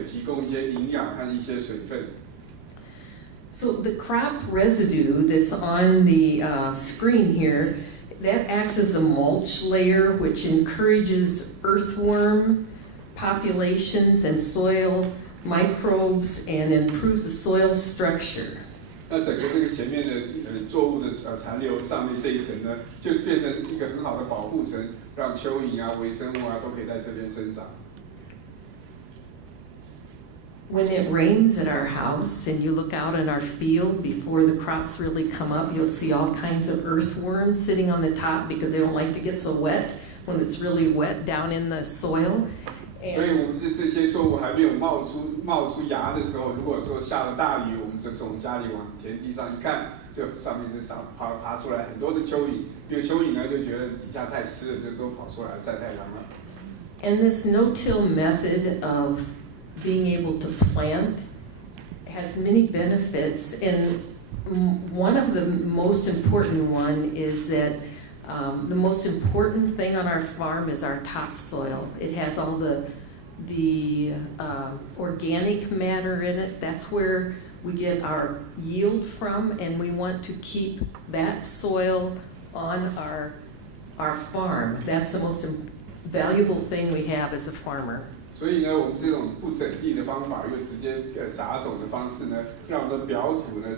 提供一些营养和一些水分。So the crop residue that's on the screen here, that acts as a mulch layer which encourages earthworm populations and soil microbes and improves the soil structure. 那整个这个前面的作物的残留上面这一层呢，就变成一个很好的保护层，让蚯蚓啊、微生物啊都可以在这边生长。When it rains at our house and you look out in our field before the crops really come up, you'll see all kinds of earthworms sitting on the top because they don't like to get so wet when it's really wet down in the soil. 所以我们这些作物还没有冒出芽的时候，如果说下了大雨，我们就从家里往田地上一看，就上面就爬出来很多的蚯蚓，因为蚯蚓呢就觉得底下太湿了，就都跑出来晒太阳了。And this no-till method of being able to plant has many benefits, and one of the most important one is that the most important thing on our farm is our topsoil. It has all the organic matter in it. That's where we get our yield from, and we want to keep that soil on our farm. That's the most valuable thing we have as a farmer. 所以呢，我们这种不整地的方法，又直接撒种的方式呢，让我们的表土呢，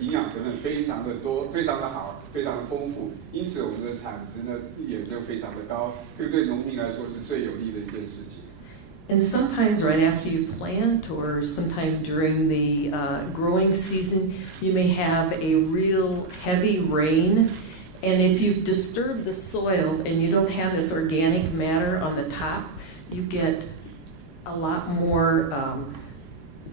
营养成分非常的多，非常的好，非常的丰富，因此我们的产值呢也就非常的高。这个对农民来说是最有利的一件事情。And sometimes right after you plant, or sometime during the growing season, you may have a real heavy rain. And if you've disturbed the soil and you don't have this organic matter on the top, you get a lot more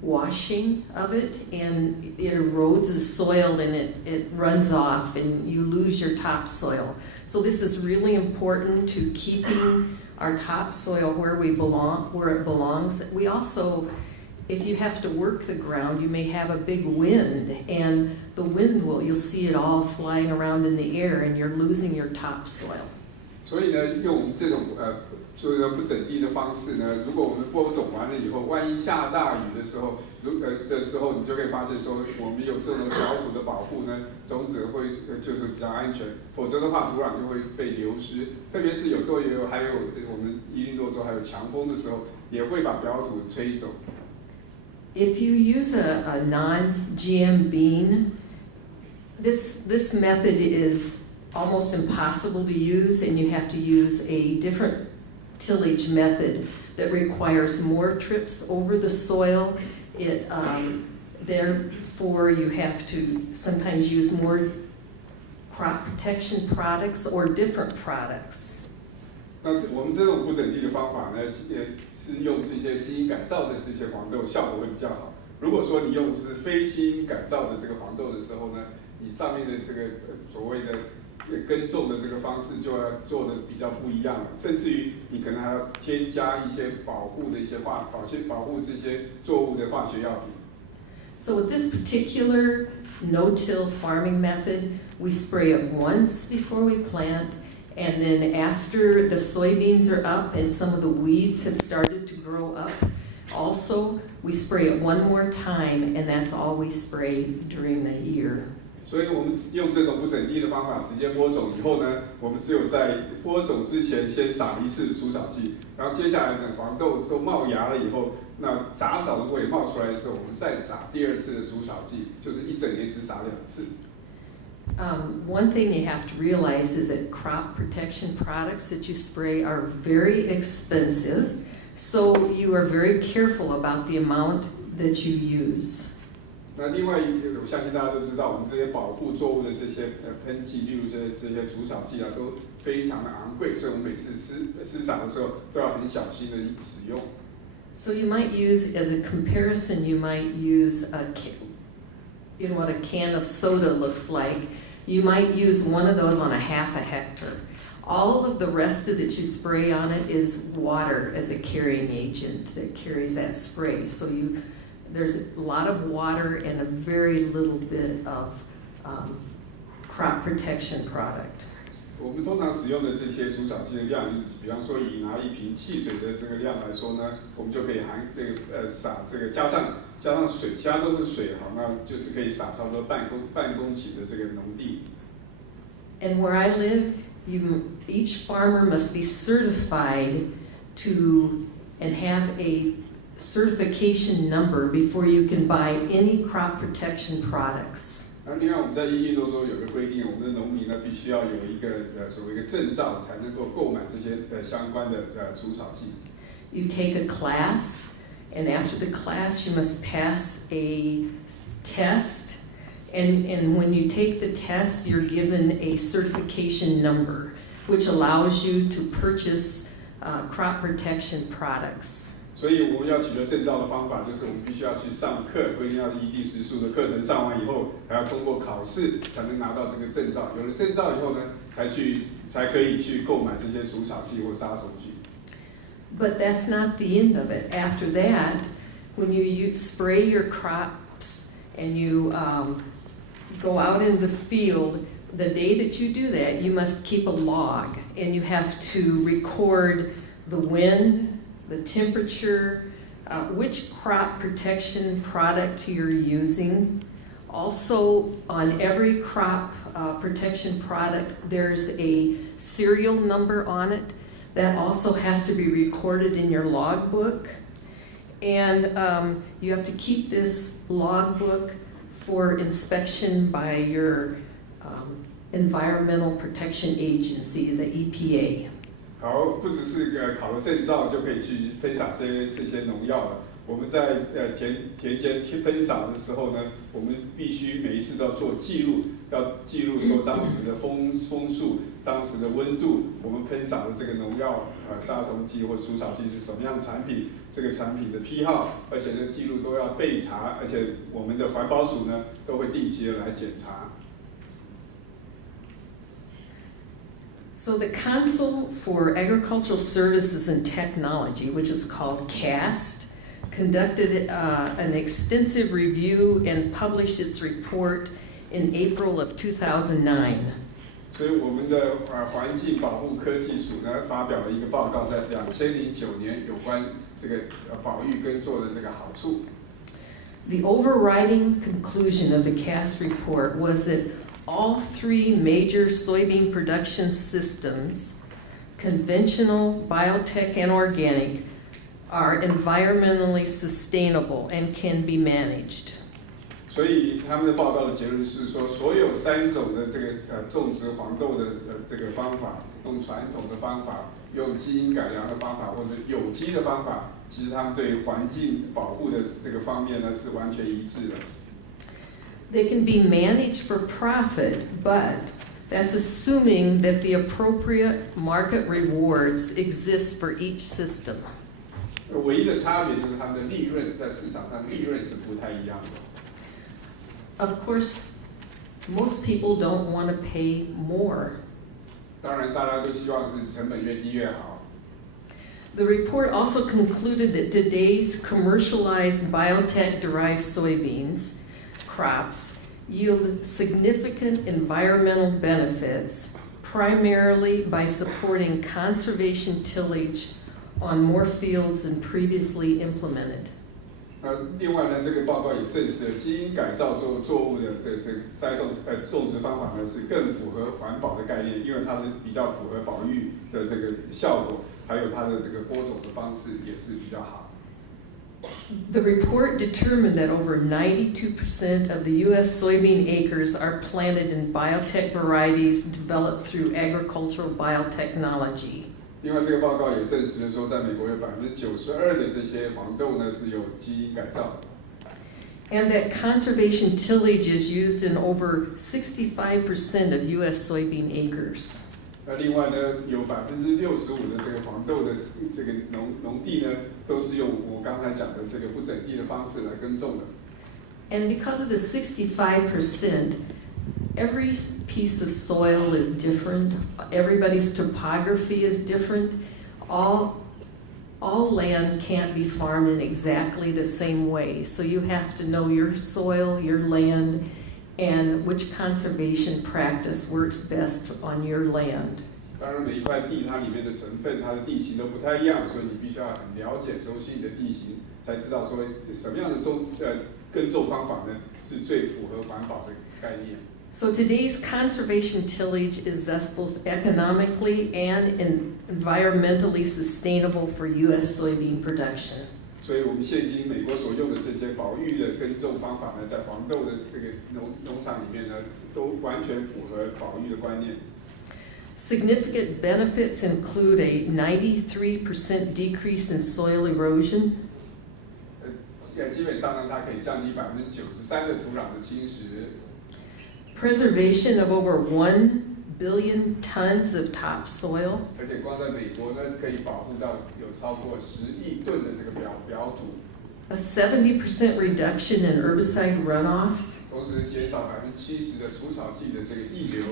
washing of it, and it erodes the soil and it runs off and you lose your topsoil. So this is really important to keeping our topsoil where it belongs. We also, if you have to work the ground, you may have a big wind, and the wind you'll see it all flying around in the air and you're losing your topsoil. 所以呢，用我们这种所谓的不整地的方式呢，如果我们播种完了以后，万一下大雨的时候，你就可以发现说，我们有这种表土的保护呢，种子会就是比较安全，否则的话土壤就会被流失。特别是有时候还有我们伊利诺州还有强风的时候，也会把表土吹走。If you use a non-GM bean, this method is almost impossible to use, and you have to use a different tillage method that requires more trips over the soil. Therefore, you have to sometimes use more crop protection products or different products. 那我们这种不整地的方法呢，也是用这些基因改造的这些黄豆，效果会比较好。如果说你用就是非基因改造的这个黄豆的时候呢，你上面的这个所谓的耕种的这个方式就要做的比较不一样了，甚至于你可能还要添加一些保护这些作物的化学药品。So with this particular no-till farming method, we spray it once before we plant, and then after the soybeans are up and some of the weeds have started to grow up, also we spray it one more time, and that's all we spray during the year. 所以我们用这种不整地的方法直接播种以后呢，我们只有在播种之前先撒一次除草剂，然后接下来等黄豆都冒芽了以后，那杂草如果也冒出来的时候，我们再撒第二次的除草剂，就是一整年只撒2次。One thing you have to realize is that crop protection products that you spray are very expensive, so you are very careful about the amount that you use. 那另外我相信大家都知道，我们这些保护作物的这些喷剂，例如这些除草剂啊，都非常的昂贵，所以我们每次施撒的时候都要很小心的使用。So you might use, as a comparison, you might use what a can of soda looks like. You might use one of those on a half a hectare. All of the rest of that you spray on it is water as a carrying agent that carries that spray. So there's a lot of water and a very little bit of crop protection product. 我们通常使用的这些除草剂的量，比方说以拿一瓶汽水的这个量来说呢，我们就可以含这个撒这个加上水，其他都是水，好，那就是可以撒差不多半公顷的这个农地。And where I live, each farmer must be certified to and have a certification number before you can buy any crop protection products. 另外我们在伊利诺州有个规定，我们的农民呢必须要有一个所谓一个证照，才能够购买这些相关的除草剂。You take a class, and after the class you must pass a test, and when you take the test you're given a certification number, which allows you to purchase crop protection products. 所以我们要取得证照的方法，就是我们必须要去上课，规定要依地时数的课程上完以后，还要通过考试才能拿到这个证照。有了证照以后呢，才可以去购买这些除草剂或杀虫剂。But that's not the end of it. After that, when you spray your crops and you go out in the field, the day that you do that, you must keep a log, and you have to record the wind, the temperature, which crop protection product you're using. Also, on every crop protection product, there's a serial number on it that also has to be recorded in your logbook. And you have to keep this logbook for inspection by your Environmental Protection Agency, the EPA. 好，不只是考了证照就可以去喷洒这些农药了。我们在田间喷洒的时候呢，我们必须每一次都要做记录，要记录说当时的风速、当时的温度，我们喷洒的这个农药、杀虫剂或除草剂是什么样的产品，这个产品的批号，而且呢记录都要备查，而且我们的环保署呢都会定期的来检查。So the Council for Agricultural Services and Technology, which is called CAST, conducted an extensive review and published its report in April of 2009. 所以我们的环境保护科技署呢发表了一个报告，在2009年有关这个保育耕作的这个好处。The overriding conclusion of the CAST report was that all three major soybean production systems, conventional, biotech, and organic, are environmentally sustainable and can be managed. 所以他们的报告的结论是说，所有3种的这个种植黄豆的这个方法，用传统的方法，用基因改良的方法，或者有机的方法，其实他们对环境保护的这个方面呢是完全一致的。They can be managed for profit, but that's assuming that the appropriate market rewards exist for each system. 唯一的差别就是他们的利润在市场上利润是不太一样的。Of course, most people don't want to pay more. 当然，大家都希望是成本越低越好。The report also concluded that today's commercialized biotech-derived soybeans crops yield significant environmental benefits, primarily by supporting conservation tillage on more fields than previously implemented. 另外呢，这个报告也证实了基因改造作物的这个种植方法呢是更符合环保的概念，因为它们比较符合保育的这个效果，还有它的这个播种的方式也是比较好。The report determined that over 92% of the U.S. soybean acres are planted in biotech varieties developed through agricultural biotechnology. 另外，这个报告也证实了说，在美国有92%的这些黄豆呢是有基因改造的。And that conservation tillage is used in over 65% of U.S. soybean acres. 另外呢，有65%的这个黄豆的这个农地呢，都是用我刚才讲的这个不整地的方式来耕种的。And because of the 65%, every piece of soil is different. Everybody's topography is different. All land can't be farmed in exactly the same way. So you have to know your soil, your land, and which conservation practice works best on your land. 当然，每一块地它里面的成分、它的地形都不太一样，所以你必须要很了解、熟悉你的地形，才知道说什么样的耕种方法呢是最符合环保的概念。So today's conservation tillage is thus both economically and environmentally sustainable for U.S. soybean production. 所以我们现今美国所用的这些保育的耕种方法呢，在黄豆的这个农场里面呢，都完全符合保育的观念。Significant benefits include a 93% decrease in soil erosion. 基本上呢，它可以降低93%的土壤的侵蚀。Preservation of over 1 billion tons of topsoil. 而且光在美国呢，可以保护到有超过10亿吨的这个表土。A 70% reduction in herbicide runoff. 同时减少70%的除草剂的这个溢流。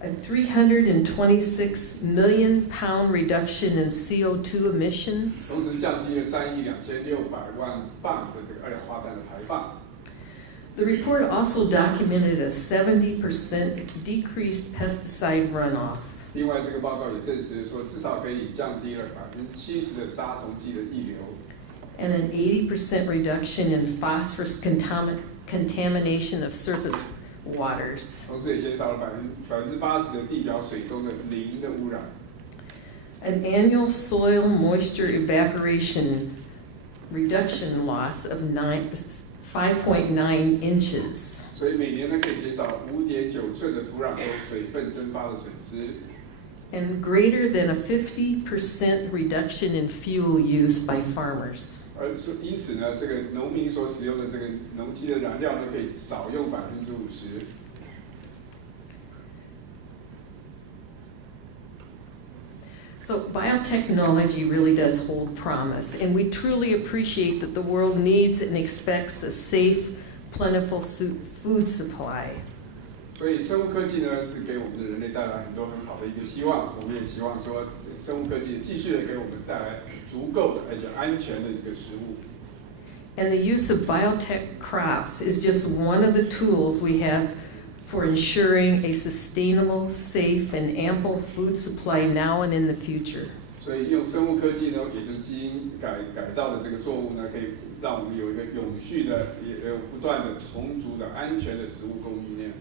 A 326 million pound reduction in CO2 emissions. 同时降低了3.26亿磅的这个二氧化碳的排放。The report also documented a 70% decreased pesticide runoff. 另外，这个报告也证实说，至少可以降低了70%的杀虫剂的溢流。And an 80% reduction in phosphorus contamination of surface waters. 同时也减少了80%的地表水中的磷的污染。An annual soil moisture evaporation reduction loss of 5.9 inches. 所以每年呢可以减少5.9寸的土壤中水分蒸发的损失。And greater than a 50% reduction in fuel use by farmers. 因此呢，这个农民所使用的这个农机的燃料呢，可以少用50%。So biotechnology really does hold promise, and we truly appreciate that the world needs and expects a safe, plentiful food supply. 所以生物科技呢，是给我们的人类带来很多很好的一个希望。我们也希望说，生物科技继续的给我们带来足够的而且安全的一个食物。And the use of biotech crops is just one of the tools we have for ensuring a sustainable, safe, and ample food supply now and in the future. 所以用生物科技呢，也就是基因改造的这个作物呢，可以让我们有一个永续的、也有不断的充足的、安全的食物供应链。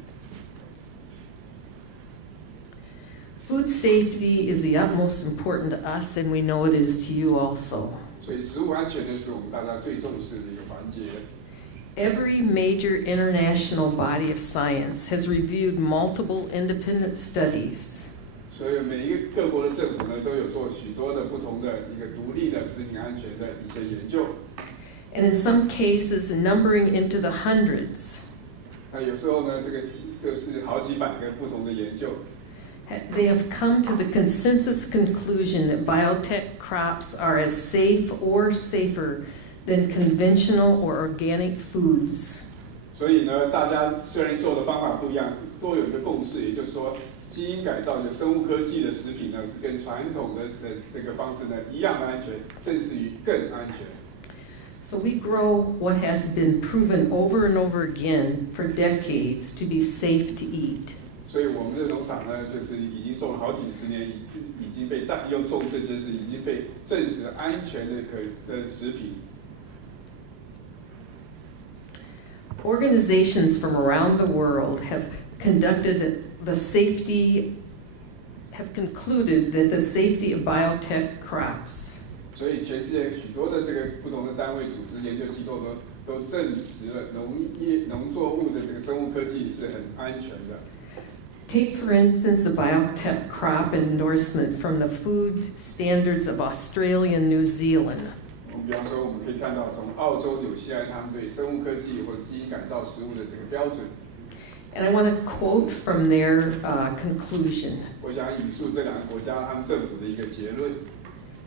Food safety is the utmost important to us, and we know it is to you also. 所以食物安全呢，是我们大家最重视的一个环节。Every major international body of science has reviewed multiple independent studies. 所以每一个各国的政府呢，都有做许多的不同的一个独立的食品安全的一些研究。And in some cases, numbering into the hundreds. 那有时候呢，这个就是好几百个不同的研究。They have come to the consensus conclusion that biotech crops are as safe or safer than conventional or organic foods. 所以呢，大家虽然做的方法不一样，都有一个共识，也就是说，基因改造的生物科技的食品呢，是跟传统的这个方式呢一样的安全，甚至于更安全。So we grow what has been proven over and over again for decades to be safe to eat. 所以我们的农场呢，就是已经种了好几十年，已经被用种这些是已经被证实安全的食品。Organizations from around the world have concluded that the safety of biotech crops. 所以全世界许多的这个不同的单位、组织、研究机构都证实了农作物的这个生物科技是很安全的。Take, for instance, the biotech crop endorsement from the Food Standards of Australia and New Zealand. 比方说，我们可以看到从澳洲、纽西兰他们对生物科技或者基因改造食物的这个标准。And I want to quote from their conclusion. 我想引述这两个国家他们政府的一个结论。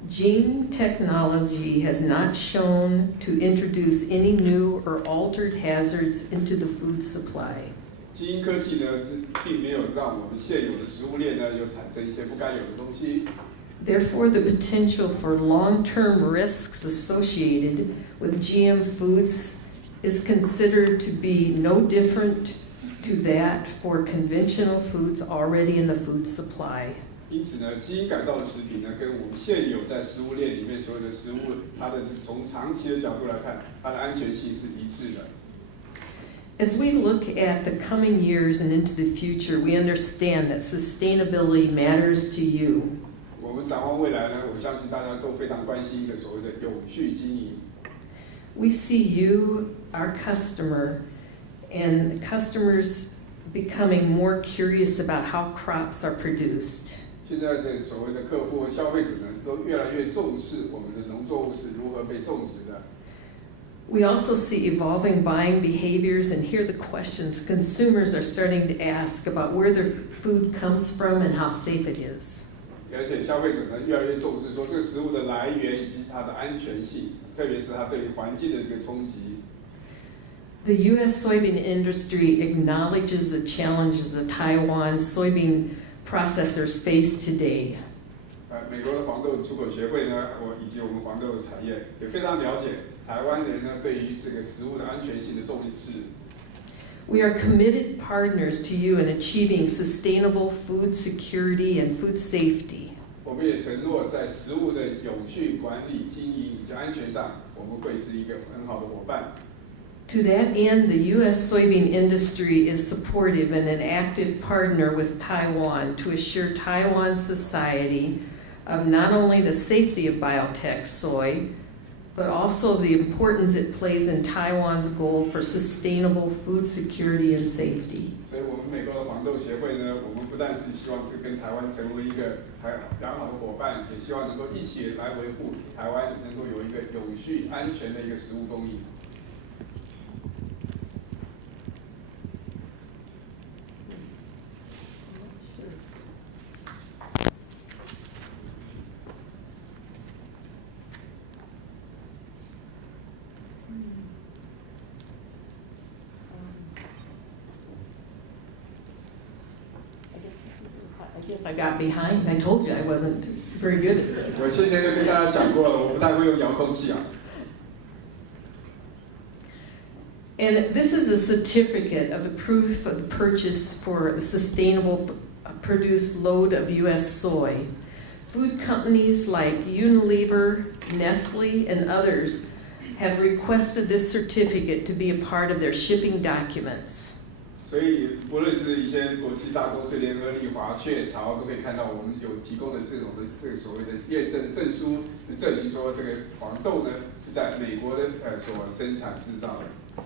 Gene technology has not shown to introduce any new or altered hazards into the food supply. 基因科技呢，并没有让我们现有的食物链呢，有产生一些不该有的东西。Therefore, the potential for long-term risks associated with GM foods is considered to be no different to that for conventional foods already in the food supply. 因此呢，基因改造的食品呢，跟我们现有在食物链里面所有的食物，它的从长期的角度来看，它的安全性是一致的。As we look at the coming years and into the future, we understand that sustainability matters to you. 我们展望未来呢，我相信大家都非常关心一个所谓的永续经营。We see you, our customer, and customers becoming more curious about how crops are produced. 现在的所谓的客户和消费者呢，都越来越重视我们的农作物是如何被种植的。We also see evolving buying behaviors and hear the questions consumers are starting to ask about where their food comes from and how safe it is. 而且消费者呢，越来越重视说这个食物的来源以及它的安全性，特别是它对于环境的一个冲击。The U.S. soybean industry acknowledges the challenges that Taiwan soybean processors face today. 美国的黄豆出口协会呢，以及我们黄豆的产业也非常了解台湾人呢对于这个食物的安全性的重视。We are committed partners to you in achieving sustainable food security and food safety. 我们也承诺在食物的永续管理、经营以及安全上，我们会是一个很好的伙伴。To that end, the U.S. soybean industry is supportive and an active partner with Taiwan to assure Taiwan's society of not only the safety of biotech soy, but also the importance it plays in Taiwan's goal for sustainable food security and safety. 所以，我们美国的黄豆协会呢，我们不但是希望是跟台湾成为一个良好的伙伴，也希望能够一起来维护台湾能够有一个永续、安全的一个食物供应。I got behind. I told you I wasn't very good at it. 我先前就跟大家讲过了，我不太会用遥控器啊。And this is a certificate of the proof of the purchase for a sustainable produced load of U.S. soy. Food companies like Unilever, Nestle, and others have requested this certificate to be a part of their shipping documents. 所以，不论是一些国际大公司，联合利华、雀巢，都可以看到我们有提供的这种的这个所谓的验证证书，证明说这个黄豆呢是在美国的所生产制造的。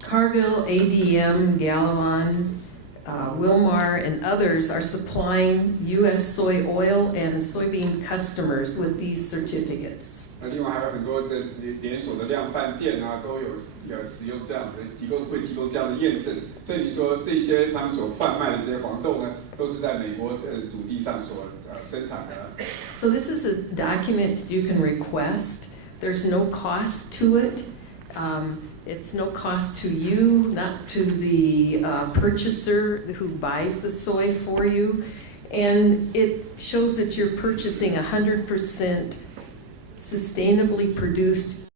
Cargill, ADM, Gallivan, Wilmar, and others are supplying U.S. soy oil and soybean customers with these certificates. 那另外还有很多的连锁的量贩店啊，都有使用这样子提供这样的验证，证明说这些他们所贩卖的这些黄豆呢，都是在美国的土地上所生产的。So this is a document you can request. There's no cost to it. It's no cost to you, not to the purchaser who buys the soy for you, and it shows that you're purchasing 100% sustainably produced